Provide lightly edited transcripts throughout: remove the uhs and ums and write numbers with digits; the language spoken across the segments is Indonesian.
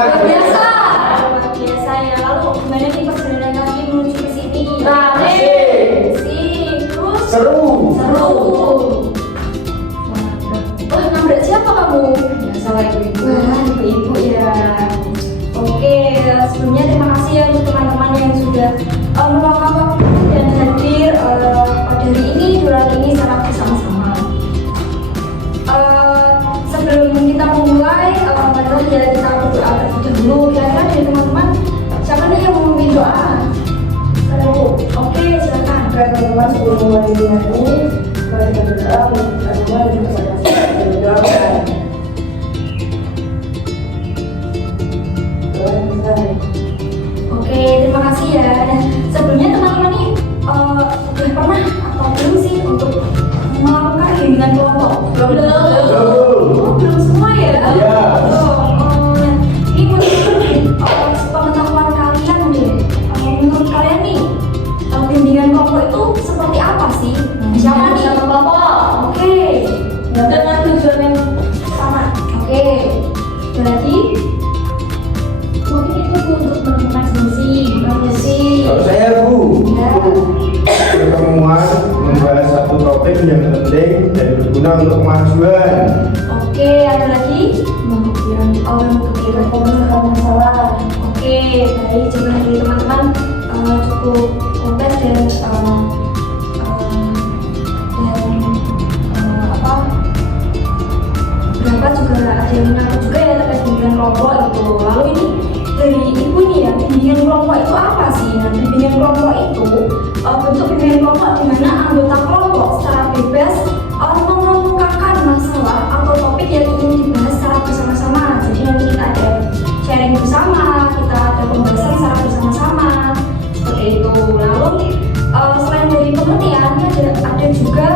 Luar biasa. Luar biasa ya. Lalu gimana nih perjalanan kaki menuju ke sini? Asik. Sip. Terus? Seru. Seru. Wah, nabrak siapa kamu? Biasa lah ibu-ibu. Wah, ibu-ibu ya. Oke, sebelumnya terima kasih ya untuk teman-teman yang sudah meluangkan waktu dan hadir pada hari ini, bulan ini secara bersama-sama. Sebelum kita memulai, marilah ya kita berdoa terlebih dahulu. Kira-kira dari teman-teman siapa nih yang mau memimpin doa? Oke, silakan. Teman-teman sebelum mulai ini, mari kita berdoa untuk teman-teman dan juga saya berdoa. Oke, terima kasih ya. Dan sebelumnya teman-teman nih udah pernah atau belum sih untuk melakukan bimbingan kelompok? Betul. Oh, belum semua ya? Iya. Ini menurut pengetahuan kalian deh. Menurut kalian nih, bimbingan kelompok itu seperti apa sih? Siapa nih? Sama kelompok. Oke. Dengan tujuan yang Sama. Oke. Berarti mungkin itu untuk menemukan solusi. Kalau saya Bu, Ya. pertemuan membahas satu topik yang penting dan berguna untuk kemajuan. Oke, ada lagi? menyelesaikan masalah. Oke, baik. Jawaban dari teman-teman cukup kompleks dan berapa juga ada yang menyangkut juga ya terkait bimbingan kelompok itu. Lalu ini dari ibu nih ya, bimbingan kelompok itu apa sih? Nah, bimbingan kelompok itu bentuk bimbingan kelompok di mana anggota kelompok secara bebas mengemukakan masalah atau topik yang ingin dibahas secara bersama-sama. Jadi nanti kita ada sharing bersama, kita ada pembahasan secara bersama-sama seperti itu. Lalu selain dari pengertian, ada juga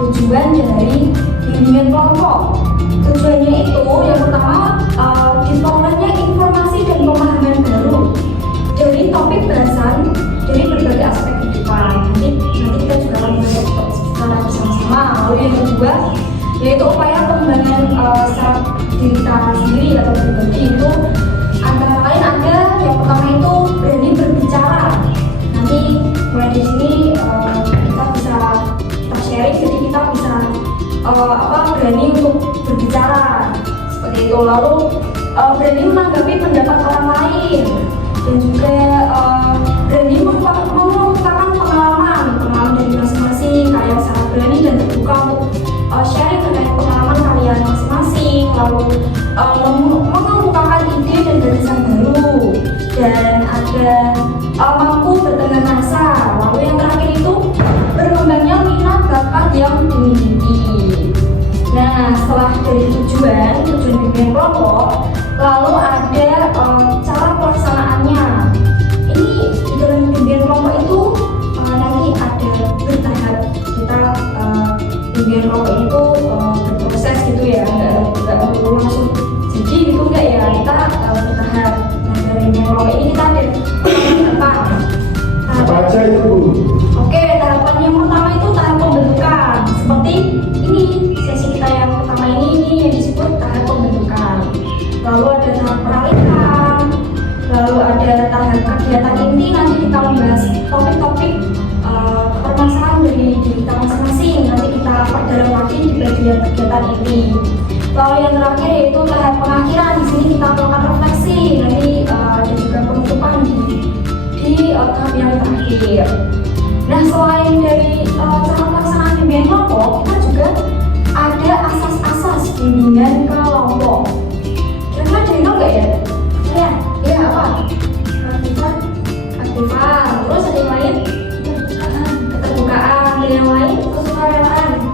tujuan dari bimbingan kelompok. Tujuannya itu yang pertama diperolehnya informasi dan pemahaman baru dari topik bahasan dari berbagai aspek kehidupan. Nanti kita juga akan membahas secara bersama-sama. Lalu yang kedua yaitu upaya pengembangan secara diri kita sendiri atau pribadi itu antara lain ada yang pertama itu berani berbicara. Nanti mulai di sini kita bisa sharing, jadi kita bisa berani untuk berbicara seperti itu. Lalu berani menanggapi pendapat orang lain dan juga berani mengungkapkan pengalaman dari masing-masing. Kalian sangat berani dan terbuka untuk sharing terkait pengalaman kalian masing-masing. Lalu mengemukakan ide dan gagasan baru dan ada mampu bertengah rasa. Lalu yang terakhir itu berkembangnya minat bakat yang dimiliki. Nah, setelah dari tujuan bimbingan kelompok, lalu ada cara pelaksanaannya. Ini di dalam bimbingan kelompok itu nanti ada bertahap. Kita bimbingan kelompok itu berproses gitu ya, nggak perlu langsung jadi gitu enggak ya, kita bertahap. Nah, dari bimbingan kelompok ini kita ada tahapan. Apa aja itu Bu? Oke, tahapan yang pertama itu tahap pembentukan. Seperti ini, sesi kita yang pertama ini yang disebut tahap pembentukan. Lalu ada tahap peralihan, lalu ada tahap kegiatan inti, nanti kita membahas topik-topik permasalahan dari diri kita masing-masing. Nanti kita perdalam lagi di bagian kegiatan inti. Lalu yang terakhir yaitu tahap pengakhiran. Di sini kita melakukan refleksi. Nanti ada juga penutupan di tahap yang terakhir. Nah, selain dari cara pelaksanaan bimbingan kelompok, kita juga ada asas-asas bimbingan kelompok. Kira-kira ada yang tahu nggak ya? Ya apa? Aktifan. Terus ada yang lain? Keterbukaan. Dan yang lain?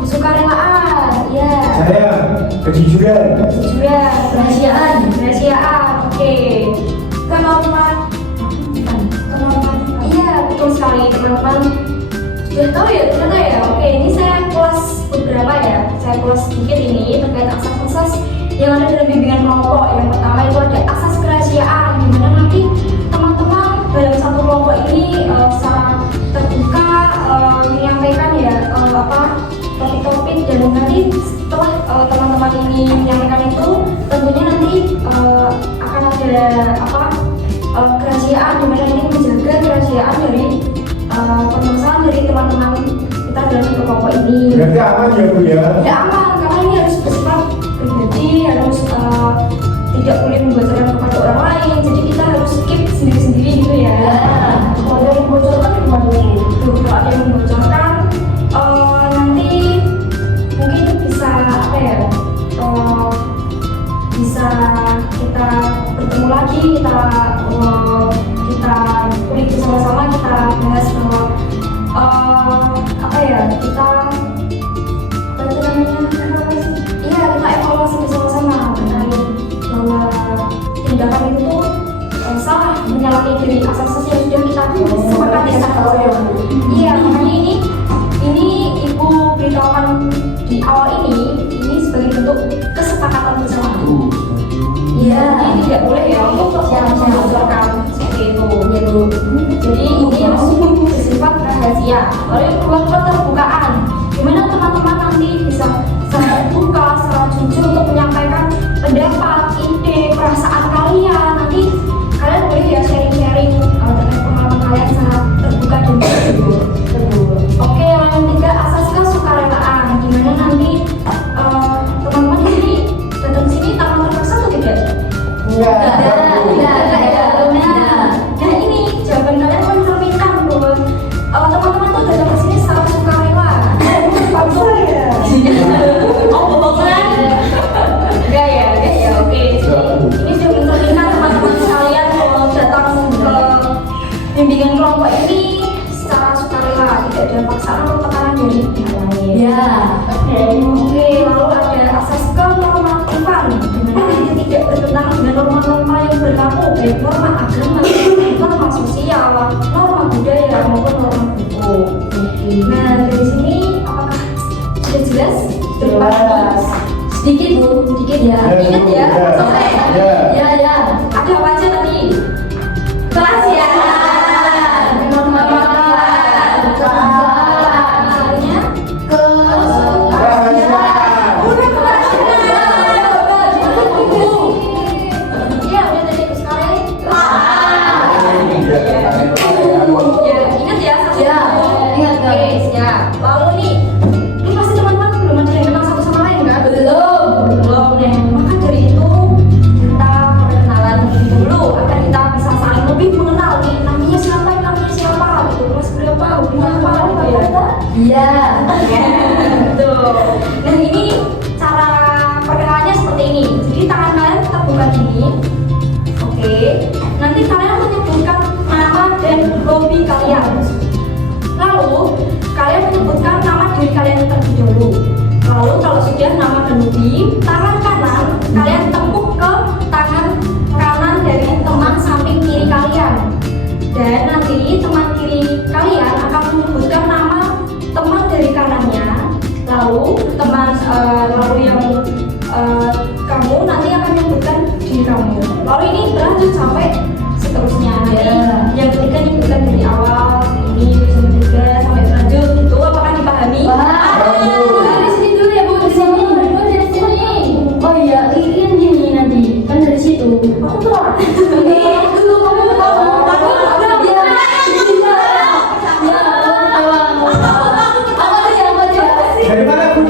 Kesukarelaan. Ya. Saya kejujuran. Kerahasiaan. Oke. Kemampuan. Iya, betul sekali teman-teman. Sudah tahu ya ternyata ya. Oke, ini saya kelas beberapa ya. Saya kelas sedikit ini terkait asas-asas yang ada dalam bimbingan kelompok. Yang pertama itu ada asas kerahasiaan, di mana nanti teman-teman dalam satu kelompok ini secara terbuka menyampaikan ya topik-topik, dan nanti setelah teman-teman ini menyampaikan itu tentunya nanti teman-teman kita dalam kelompok ini. Berarti aman ya Bu ya? Ya aman, karena ini harus bersifat pribadi, harus tidak boleh membocorkan kepada orang lain. Jadi kita harus keep sendiri-sendiri gitu ya. Kalau ada yang bocorkan gimana nih? Tuh, kalau ada yang membocorkan, nanti mungkin bisa apa ya? Bisa kita bertemu lagi, kita kulik bersama-sama, kita bahas bahwa apa ya? Kita iya, kita evaluasi bersama-sama terkait bahwa tindakan itu salah, menyalahi diri asas-asas yang sudah kita sepakati bersama. Iya, makanya ini ibu beritahukan di awal ini sebagai bentuk kesepakatan bersama. Iya, jadi tidak boleh ya untuk membocorkan seperti itu. Jadi ini harus bersifat rahasia. Lalu ruang keterbukaan, gimana teman-teman nanti bisa sangat terbuka, secara jujur untuk menyampaikan pendapat, ide, perasaan kalian. Nanti kalian boleh ya sharing-sharing tentang pengalaman kalian sangat terbuka dan jujur. Oke, yang ketiga, asas kesukarelaan. Gimana nanti teman-teman di sini datang ke sini tanpa terpaksa atau tidak? Enggak. Nah ini jawaban kalian mencerminkan bahwa teman-teman tuh datang ke sini secara sukarela. Paksa ya? Oh, bohongan? Enggak ya, oke. Ini sudah mencerminkan teman-teman sekalian kalau datang ke bimbingan kelompok ini secara sukarela, tidak ada paksaan atau tekanan dari pihak lain. Ya. Oke, lalu ada asas kenormatifan, dimana dia tidak bertentangan dengan norma-norma yang berlaku, baik norma agama, norma sosial, norma budaya maupun norma hukum. Nah, dari sini apakah sudah jelas? Jelas. Sedikit Bu, sedikit ya. Ingat ya, sampai. Ya. Ada apa aja tadi? Kerahasiaan, kenormatifan, misalnya iya, udah tadi sekarang. Ya, ingat ya, satu. Ya, ingat. Oke, siap. Lalu nih, ini pasti teman-teman belum ada yang kenal satu sama lain kan? Belum deh. Maka dari itu kita perkenalan lebih dulu agar kita bisa saling lebih mengenal nih namanya siapa gitu, kelas berapa, hobinya apa gitu ya. Iya. Betul. Nah ini cara perkenalannya seperti ini. Jadi tangan kalian tetap buka gini. Oke. Nanti kalian menyebutkan nama dan hobi kalian. Lalu kalian menyebutkan nama diri kalian terlebih dahulu. Lalu kalau sudah nama dan hobi, tangan kanan kalian tepuk ke tangan kanan dari teman samping kiri kalian. Dan nanti teman kiri kalian akan menyebutkan nama teman dari kanannya. Lalu lalu yang kamu nanti akan menyebutkan diri kamu. Lalu ini berlanjut sampai seterusnya. Jadi yang ketiga menyebutkan dari awal, ini yang ketiga sampai berlanjut. Itu apakah dipahami? Dari sini dulu ya Bu, dari sini. Oh iya, ini kan gini nanti, kan dari situ. Aku tuh. Dulu kamu tahu. Dari mana Bu?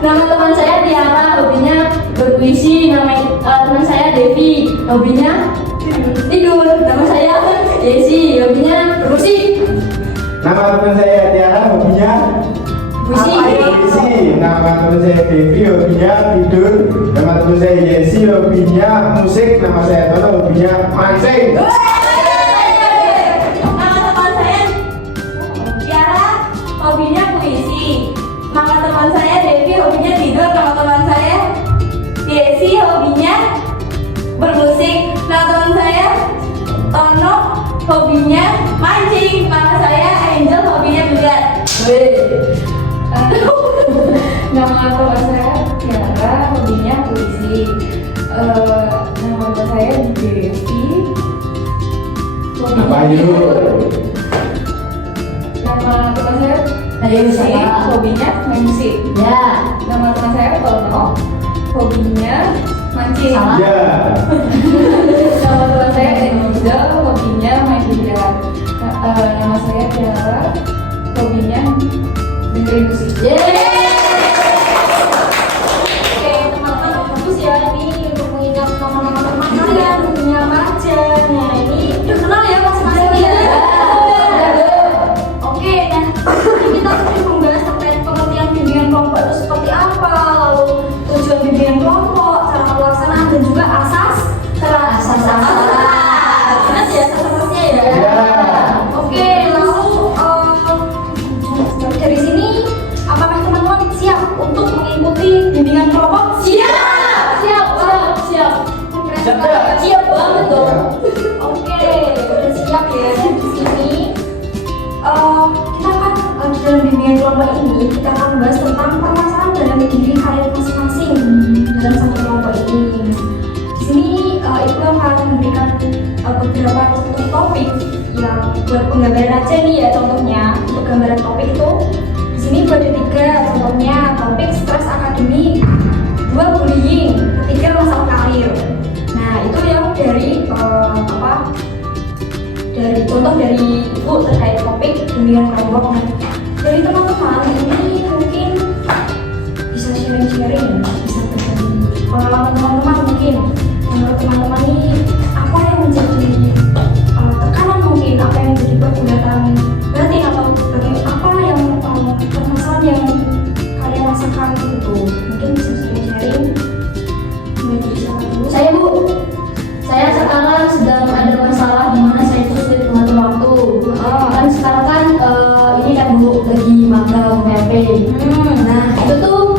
Nama teman saya Tiara, hobinya berpuisi. Nama teman saya Devi, hobinya tidur. Nama saya Desi, hobinya bermusik. Nama teman saya Tiara, hobinya Puisi. Nama teman saya Devi, hobinya tidur. Nama teman saya Yesi, hobinya musik. Nama saya Tono, hobinya mancing. Nama teman saya Tiara, hobinya puisi. Nama teman saya Devi, hobinya tidur. Nama teman saya Yesi, hobinya bermusik. Nama teman saya Nama bapak saya Tiara, hobinya puisi. Nama bapak saya Devi. Apa yuk? Nama bapak saya Ayo, Devi, siapa? hobinya main musik. Ya. Nama teman saya Tono, hobinya mancing. Salah. Ya. Nama teman saya Eniza, hobinya main biliar. Nama saya Tiara, hobinya dengerin musik. Oke, teman-teman bagus ya ini untuk mengingat nama-nama teman kalian, dunia remaja. Nah, ini udah kenal ya masing-masing ya. Oke, nah ini kita tadi membahas terkait pengertian bimbingan kelompok itu seperti apa, lalu tujuan bimbingan kelompok, cara pelaksanaan dan juga asas Ingat ya asas-asasnya ya. Ya. Oke, lalu dari sini apakah teman-teman siap untuk mengikuti bimbingan kelompok? Siap banget dong. Oke, udah siap ya di sini. Kita akan di dalam bimbingan kelompok ini kita akan membahas tentang permasalahan dalam diri kalian masing-masing dalam satu kelompok ini. Di sini Ibu akan memberikan beberapa contoh topik yang buat penggambaran aja nih ya contohnya untuk gambaran topik itu. Di sini Ibu ada 3 contohnya topik stres akademik, 2 bullying, 3 masalah karir. Nah itu yang dari dari contoh dari Ibu terkait topik bimbingan kelompok. Nah, dari teman-teman ini mungkin bisa sharing-sharing, bisa berbagi pengalaman teman-teman mungkin. Menurut teman-teman ini apa yang menjadi tekanan mungkin, apa yang menjadi pergulatan batin atau apa yang permasalahan yang kalian rasakan itu mungkin bisa sharing-sharing. Menjadi siapa dulu? Saya Bu. Saya sekarang sedang ada masalah di mana saya itu sulit mengatur waktu. Kan sekarang kan ini kan Bu lagi magang PMP. Nah itu tuh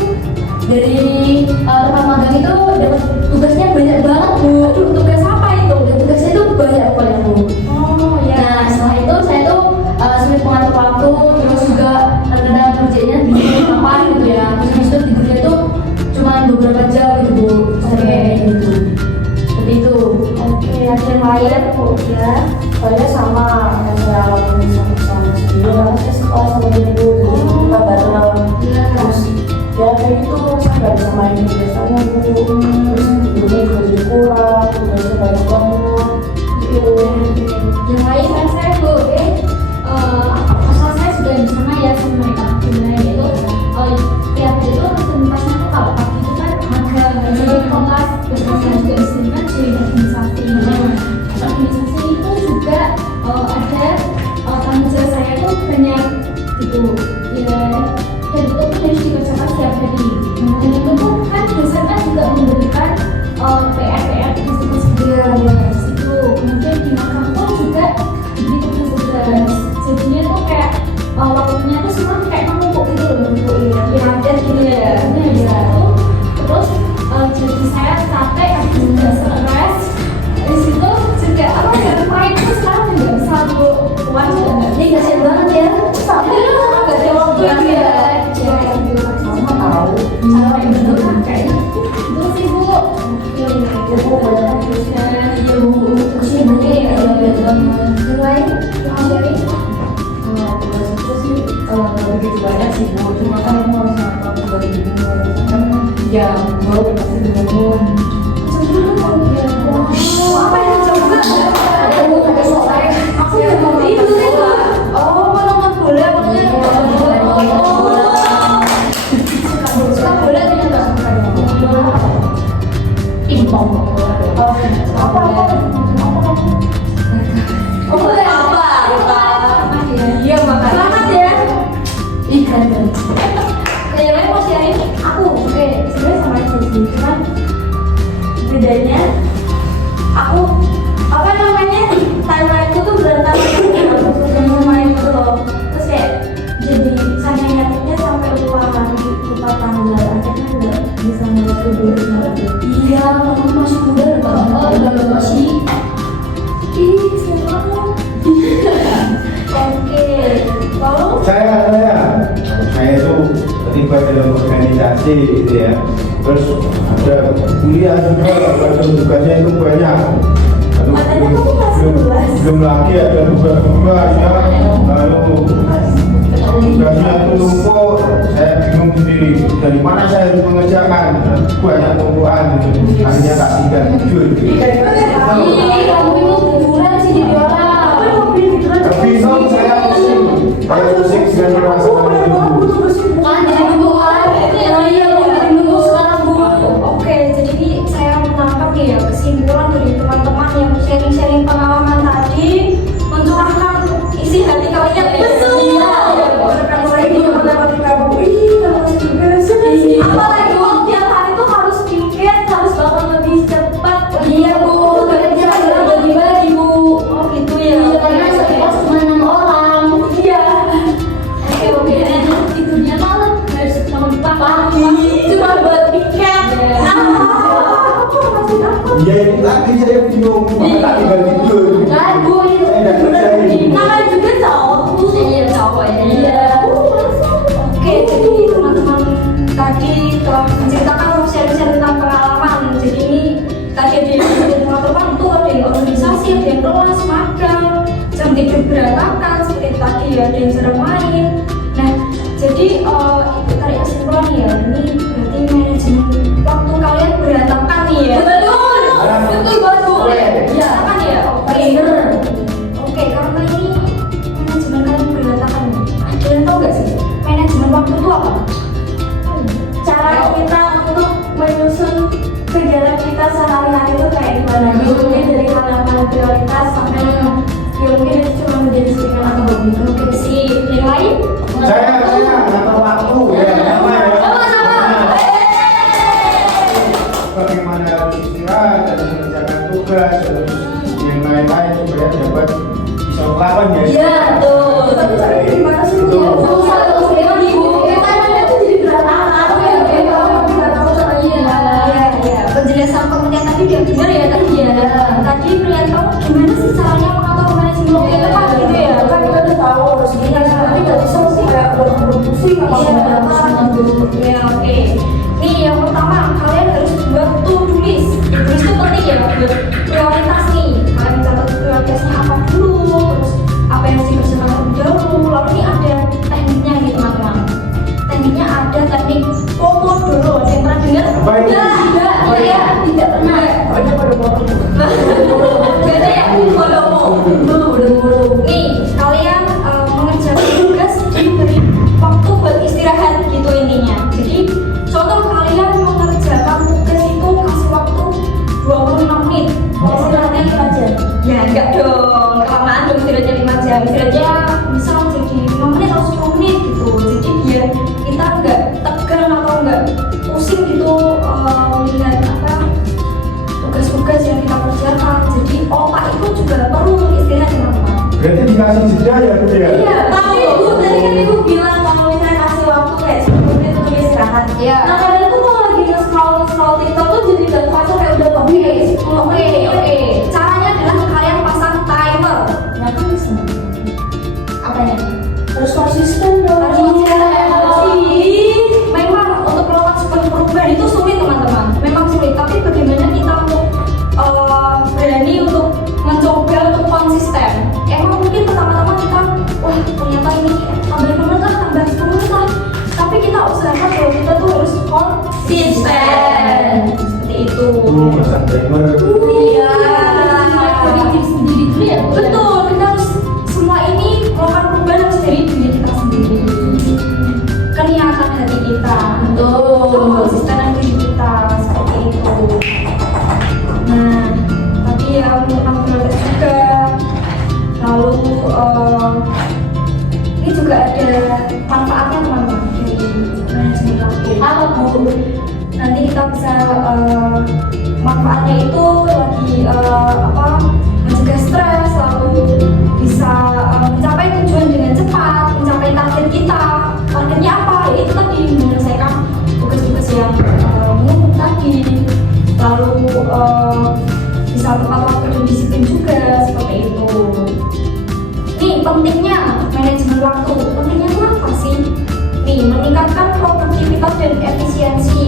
dari tempat magang itu dapat tugasnya banyak banget Bu. Aduh, tugas apa itu? Tugasnya itu banyak pokoknya Bu. Oh ya. Nah setelah itu saya tuh sulit mengatur waktu, terus juga kadang-kadang kerjanya di kapan gitu ya. Terus habis itu tidurnya tuh cuma beberapa jam gitu Bu. Kayak gitu. Seperti itu. Oke, ada yang lain Bu ya? Saya sama yang saya alami sama sendiri karena saya sekolah sama ibu jadi kita bareng terus ya kayak gitu saya nggak bisa main biasanya bu terus tidurnya juga jadi kurang tugasnya banyak banget gitu. Yang lain kan saya Bu, asal saya sudah di sana ya sama mereka sebenarnya itu tiap hari itu rutinitasnya tuh kalau pagi itu kan magang jadi kelas terus saya juga disediakan jadi organisasi. Organisasi itu juga ada tanggung jawab saya itu banyak gitu ya, dan itu pun harus dikerjakan setiap hari. Dan itu pun kan dosen kan juga memberikan PR tugas-tugas tugas itu. Kemudian di magang pun juga diberi tugas-tugas. Jadinya tuh kayak waktunya tuh semua kayak menumpuk gitu loh, menumpuk ya dan gitu ya. Terus jadi saya capek, habis juga stres. Di situ juga apa ya, main itu sekarang juga bisa Bu uang juga nggak? Ini kasihan banget ya. Tapi lu nggak ada waktu ya. Sama tahu Cara yang bener kan kayaknya itu sih Bu. ibu banyak terusnya Iya Bu. Terus ini mungkin Yang lain yang dari tugas itu sih nggak begitu banyak sih bu cuma kan aku harus ngapa dari ibu kan jam baru pasti bangun apa yang coba? Ada soal. Aku udah mau tidur itu. Oh, mau nonton bola makanya. Suka bola tidak nggak suka? Pingpong. Apa? Oh, boleh apa? Iya makanya. Selamat ya. Ih keren. Yang lain mau sharing? Aku, oke. Sebenarnya sama aja sih, cuman bedanya aku apa namanya timeline tuh berantakan dengan kemarin itu loh. Terus kayak jadi saya ingatnya sampai lupa tanggal akhirnya nggak bisa ngeliat videonya. Iya, kamu masih muda udah masih. Ih, seru. Oke, lalu Saya itu terlibat dalam organisasi komunikasi gitu ya. Terus ada kuliah juga, ada tugasnya itu banyak. Aduh, Katanya kamu kelas 12. belum lagi ada tugas-tugas ya. Lalu tugasnya itu numpuk, saya bingung sendiri dari mana saya harus mengerjakan, banyak tumpuan, akhirnya tak tinggal tidur. Ih, kamu itu kuburan sih jadi orang. Bingung saya pusing dengan perasaan itu. Kan jadi kuburan. Oh iya, Bu, jadi nunggu sekarang, Bu. Oke, jadi saya menangkap nih ya kesimpulan dari teman-teman yang sharing-sharing pengalaman tadi, mencurahkan isi hati kalian. Betul. Apalagi tiap hari tuh harus pikir, harus bakal lebih cepat. Iya, Bu. Kerja adalah bagi-bagi, Bu. Oh gitu ya. Iya, karena sekelas cuma 6 orang. Iya. Oke, itu dia malam harus bangun pagi. Cuma buat tiket. Aku maksud apa? Iya itu tadi saya bingung, maka tak tinggal tidur. Kan, Bu, itu Saya tidak kerjain. Namanya juga cowok. Iya, cowok ya. Iya. Oke, jadi teman-teman tadi telah menceritakan sharing-sharing tentang pengalaman. Jadi ini tadi ada yang dari teman-teman itu ada yang organisasi, ada yang kelas, magang, jam tidur berantakan seperti tadi ya, ada yang sering main. Nah, jadi itu tarik kesimpulan ya, ini berarti manajemen waktu kalian berantakan nih ya. Betul, betul banget Bu. Iya. Berantakan ya, oke. Oke, karena ini manajemen kalian berantakan nih. Ada yang tahu nggak sih manajemen waktu itu apa? Cara kita untuk menyusun kegiatan kita sehari-hari itu kayak gimana? Mungkin dari hal-hal prioritas sampai ya mungkin itu cuma menjadi settingan atau begitu. Oke sih, yang lain? Saya ngatur waktu ya, sama ya. Sama-sama. Bagaimana harus istirahat dan mengerjakan tugas terus yang lain-lain supaya dapat bisa melawan ya. Iya, betul. Tapi saya gimana sih? Betul. Satu sekali Bu. Kita itu jadi berantakan. Oke, kalau berantakan sama iya. Penjelasan pengertian tadi dia benar ya tadi ya. Tadi pilihan kamu gimana sih caranya mengatur manajemen waktu yang tepat gitu ya? Kan kita udah tahu harus gini, tapi nggak bisa sih kayak pusing apa Iya, oke. Nih yang pertama kalian harus buat to-do list. To-do list itu penting ya buat prioritas nih. Kalian mencatat prioritasnya apa dulu, terus apa yang harus dikerjakan terlebih dahulu. Lalu ini ada tekniknya nih teman-teman. Tekniknya ada teknik Pomodoro. Ada yang pernah dengar? Baik. Tidak, saya tidak pernah. banyak pada motor. Beda ya, Pomodoro. Nih, kalian mengerjakan tugas diberi waktu buat istirahat gitu intinya. Jadi, contoh kalian mengerjakan tugas itu kasih waktu 26 menit. Istirahatnya 5 jam. Ya, enggak dong. Kelamaan dong istirahatnya 5 jam. Istirahatnya misal jadi 5 menit atau 10 menit gitu. Jadi biar kita enggak tegang atau enggak pusing gitu melihat apa tugas-tugas yang kita kerjakan. Jadi otak itu juga perlu istirahat teman-teman. Berarti dikasih jeda ya Bu ya? Iya, tapi Ibu tadi kan Ibu bilang kalau misalnya kasih waktu kayak 10 menit untuk istirahat. Iya. Nah kadang tuh kalau lagi nge-scroll TikTok tuh jadi gak kerasa kayak udah Oke. Caranya adalah kalian pasang timer. Nah, kan bisa. Apanya? Harus konsisten dong. Memang untuk melakukan sebuah perubahan itu sulit teman-teman. Memang sulit. Tapi bagaimana kita untuk berani untuk mencoba untuk konsisten? Emang mungkin pertama-tama kita, wah ternyata ini tambah 5 menit lah, tambah 10 menit lah. Tapi kita usahakan bahwa kita tuh harus konsisten. Seperti itu. Pasang timer. Iya.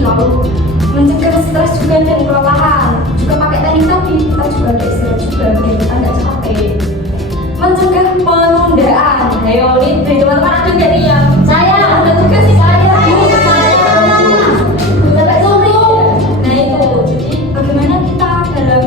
lalu mencegah stres juga dan kelelahan. Juga pakai teknik tadi kita juga ada istirahat juga biar kita nggak capek. Mencegah penundaan. Ayo nih dari teman-teman ada nggak nih yang Saya ada tugas sih sampai subuh. Nah itu, jadi bagaimana kita dalam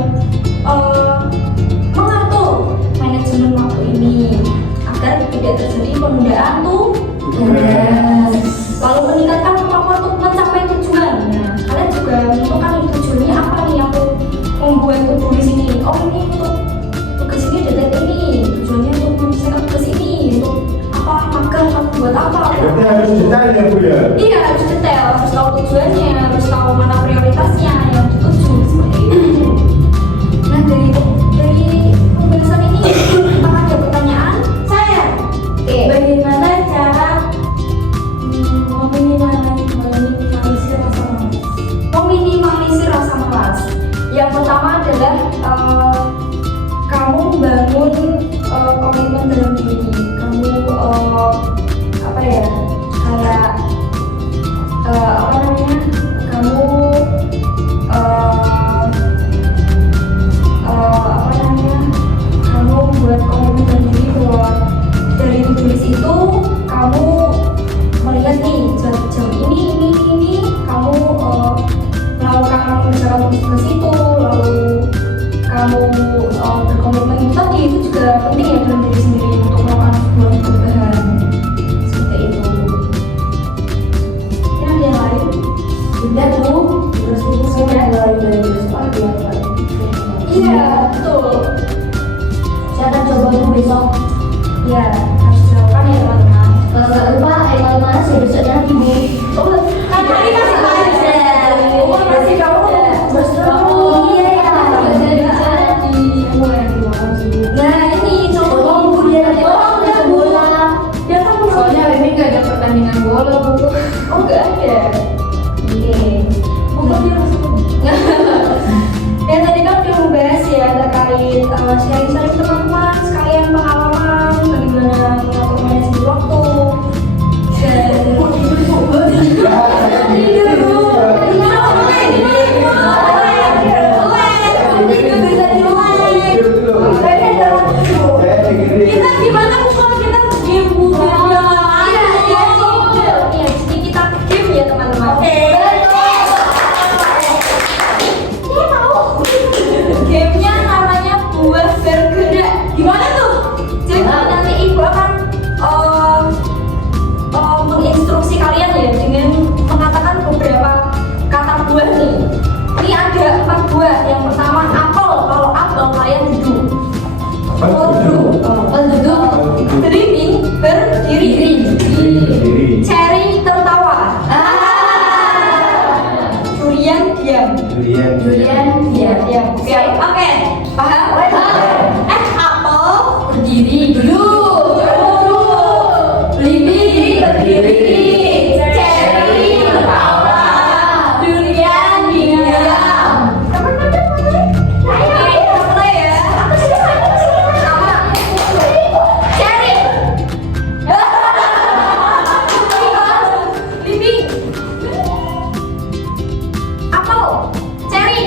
mengatur manajemen waktu ini agar tidak terjadi penundaan tugas. Lalu meningkatkan kemampuan untuk mencapai tujuan. Nah, kalian juga menentukan tujuannya apa nih aku membuat tujuan di sini. Oh ini untuk tugas ini deadline ini, tujuannya untuk menyelesaikan tugas ini, untuk apa magang, aku buat apa? Berarti harus detail ya Bu ya? Iya harus detail, harus tahu tujuannya, harus tahu mana prioritasnya yang dituju seperti itu. Nah dari pembahasan ini, apakah ada pertanyaan? Saya. Oke. Bagaimana cara meminimalisir rasa malas? Meminimalisir rasa malas. Yang pertama adalah kamu bangun komitmen dalam diri. Kamu apa ya? Kayak apa namanya? Kamu apa namanya? Kamu buat komitmen dalam diri bahwa dari tulis itu kamu melihat nih jam ini kamu melakukan mengerjakan tugas itu, lalu kamu berkomitmen tadi itu juga penting ya dalam diri sendiri untuk melakukan sebuah perubahan seperti itu. Ini ada yang lain? Sudah tuh, terus itu saya mulai dari besok pagi ya Pak. Iya betul. Saya akan coba tuh besok. Ya harus dilakukan ya teman-teman. Kalau nggak lupa, kalau mana sih besoknya lagi Bu? Oh, kan tadi masih panjang. Oh, masih kamu Iya ya. Nah ini contoh Udah bola. ya kan Soalnya hari ini nggak ada pertandingan bola Bu. oh nggak ada. Oke. Bukan dia masuk. Ya tadi kan udah membahas ya terkait sharing-sharing teman-teman sekalian pengalaman bagaimana mengatur manajemen waktu dan kita gimana kalau kita game bukan ya jadi kita game ya teman-teman. Dia tahu gamenya namanya buah bergerak. Gimana tuh? Jadi nanti ibu akan menginstruksi kalian ya dengan mengatakan beberapa kata buah nih. Ini ada 4 buah. Yang pertama apel. Kalau apel kalian duduk. Duduk. Dreaming berdiri. Cherry tertawa. Durian diam. Durian Diam. Oke. Paham? Apel berdiri dulu. berdiri. Cherry tertawa. Durian diam. Oke, mulai ya. Sama. Cherry. Living. Apel. Cherry.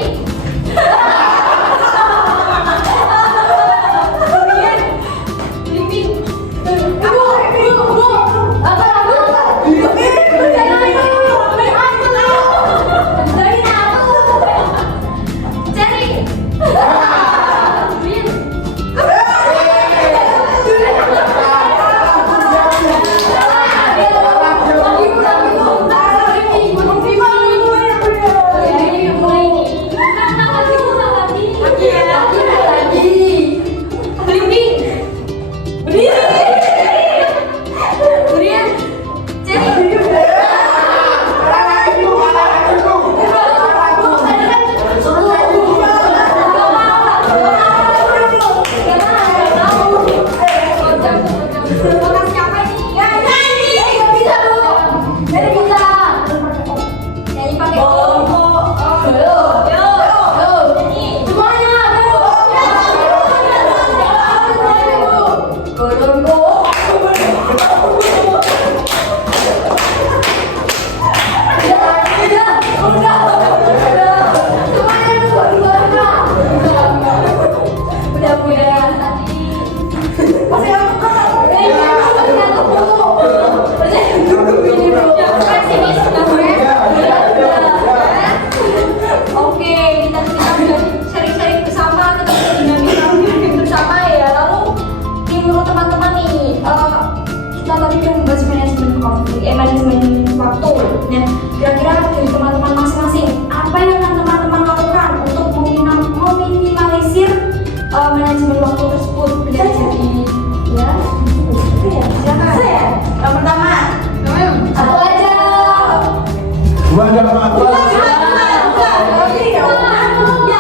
Ya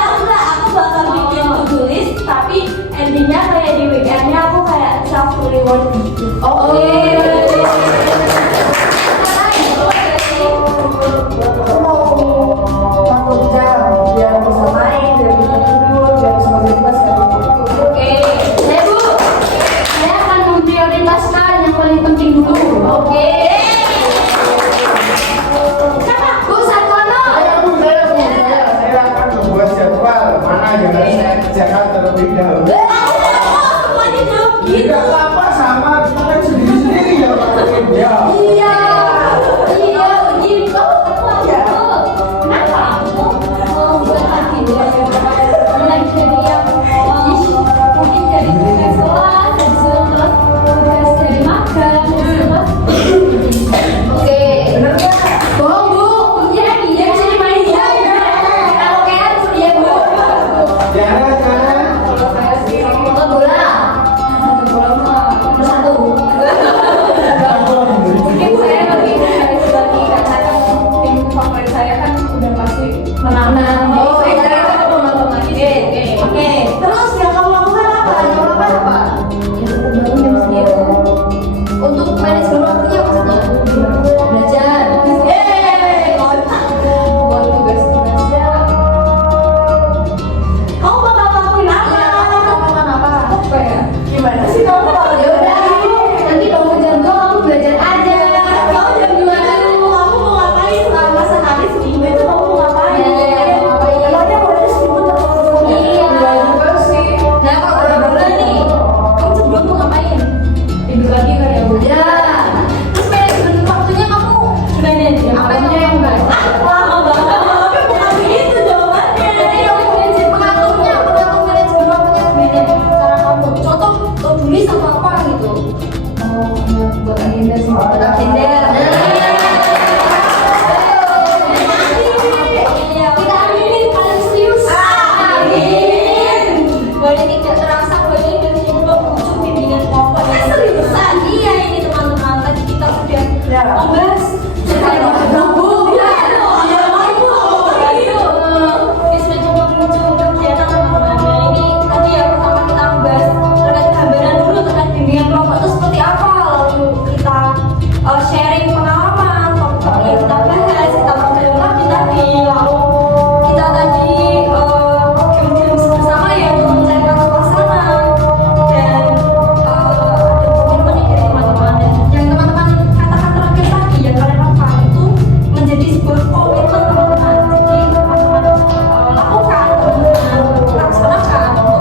enggak, aku bakal bikin to-do list, tapi endingnya kayak di weekendnya aku kayak self reward gitu. Oke. Aku mau 40 jam biar bisa main, biar bisa tidur, biar bisa bebas kayak gitu. Oke. Saya Bu, saya akan memprioritaskan yang paling penting dulu. Oke. Bu Sarwono. Saya akan membuat jadwal mana yang harus saya kerjakan terlebih dahulu. Semuanya jawab Tidak apa-apa, sama kita kan sendiri-sendiri ya Pak. Ya. Iya. Iya, gitu. Kenapa? Bukan lagi mulai jadi yang mungkin jadi tugas kelas, terus tugas dari magang, terus oke. Bener nggak? Bohong Bu, iya dia sini main dia. Kalau kayak dia Bu. Jangan. Kalau saya sih nonton bola. Nomor 1. Mungkin saya lebih dari sebagai katakan tim favorit saya kan udah pasti menang. Oh, saya kira itu aku nonton lagi. Oke. Terus yang kamu lakukan apa? Yang apa? Ya tetap bangun jam segitu. Untuk manajemen waktunya maksudnya belajar. Buat tugas-tugasnya. Kamu bakal lakuin apa? Apa ya? Gimana sih kamu kalau Ya udah, nanti bangun jam 2 kamu belajar aja. Kamu jam 2 dulu, kamu mau ngapain selama sehari seminggu itu kamu mau ngapain? emangnya boleh seminggu atau Iya juga sih. Nah kalau udah bulan nih, Kamu sebelum mau ngapain? tidur lagi kali ya Bu. Ya. Terus manajemen waktunya kamu gimana? Apa yang baik? Lama banget, tapi bukan begitu jawabannya. Jadi kamu mengatur manajemen waktunya gimana? Cara kamu. Contoh, tulis atau apa gitu? Oh, ya, buat agenda sih. Buat agenda. Kita aminin paling serius. Amin. Boleh tidak terasa boleh dari ujung bimbingan kelompok yang seriusan. Iya ini teman-teman, tadi kita sudah Ya. membahas kegiatan teman-teman. Nah, ini tadi yang pertama kita membahas terkait gambaran dulu terkait bimbingan kelompok itu seperti apa, lalu kita sharing pengalaman, topik yang kita bahas, kita perdalam lagi tadi, lalu kita tadi game-game bersama ya untuk mencairkan suasana dan ada komitmen dari teman-teman dan yang teman-teman katakan terakhir tadi yang kalian lakukan itu menjadi sebuah komitmen teman-teman. Jadi teman-teman lakukan, teman-teman laksanakan untuk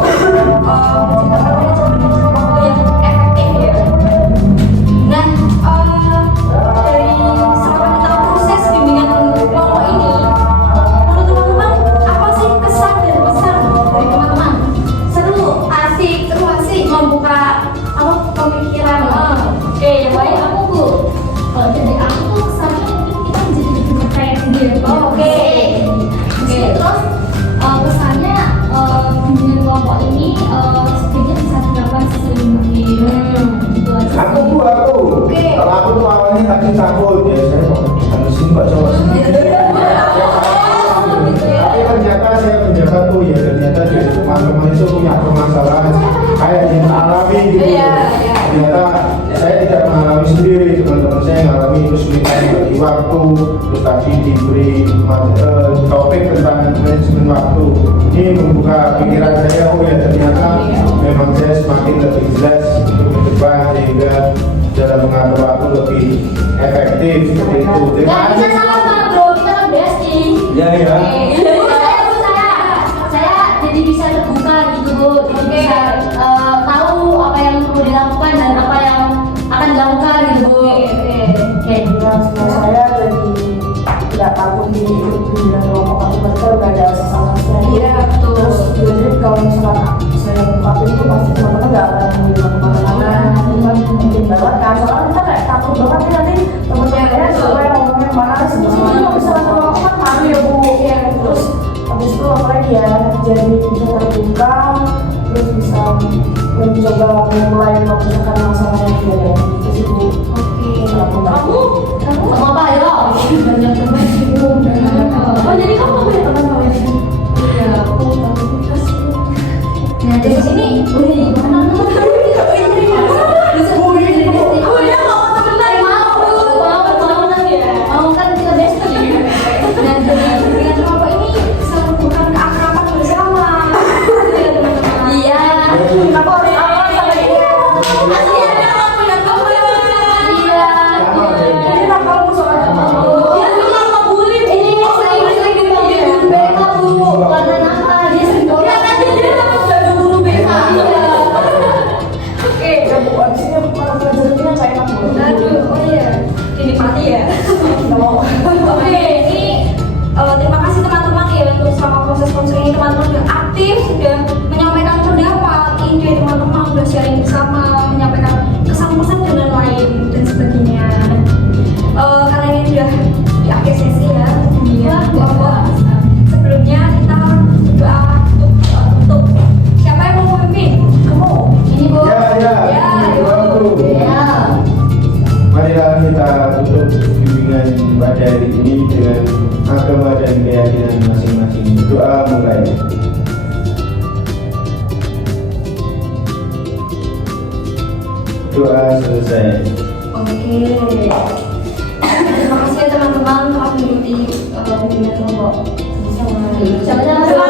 menciptakan manajemen waktu yang efektif ya. Nah, dari selama kita proses bimbingan kelompok ini, menurut teman-teman apa sih kesan dan pesan dari teman-teman? Seru, asik, membuka apa pemikiran. Oke, yang lain aku Bu. Kalau dari aku tuh kesannya mungkin kita menjadi lebih percaya diri. Oke. Terus kesannya bimbingan kelompok ini sebenarnya bisa dilakukan sesering mungkin. Gitu aja. Aku. Oke. Kalau aku tuh awalnya tadi takut ya, saya kok harus sini kok coba sendiri. Tapi ternyata saya menjaga tuh ya, ternyata jadi teman-teman itu punya permasalahan kayak yang alami gitu. Iya. Ternyata saya tidak mengalami sendiri, teman-teman saya mengalami kesulitan bagi waktu, terus tadi diberi topik tentang manajemen waktu. Ini membuka pikiran saya, oh ya ternyata memang saya semakin lebih jelas untuk ke depan sehingga dalam mengatur waktu lebih efektif seperti itu. Terima Nggak bisa kasih. sama bro, kita kan bestie. Ya ya. Saya jadi bisa terbuka gitu Bu, jadi bisa tahu apa yang perlu dilakukan dan apa yang akan dilakukan gitu Bu. Oke. Ya, semua saya jadi tidak takut di bimbingan kelompok aku mereka udah ada sesama-sama. Iya, betul. Terus jadi kalau misalkan saya ungkapin itu pasti teman-teman nggak akan bilang kemana-mana, kan mungkin banget kan. Soalnya kita kayak takut banget nih nanti temennya kayak supaya ngomongnya mana sih, semua bisa keyakinan masing-masing. Doa mulai. Doa selesai. Oke. Terima kasih ya teman-teman telah mengikuti webinar kelompok. Sama-sama. Sama-sama.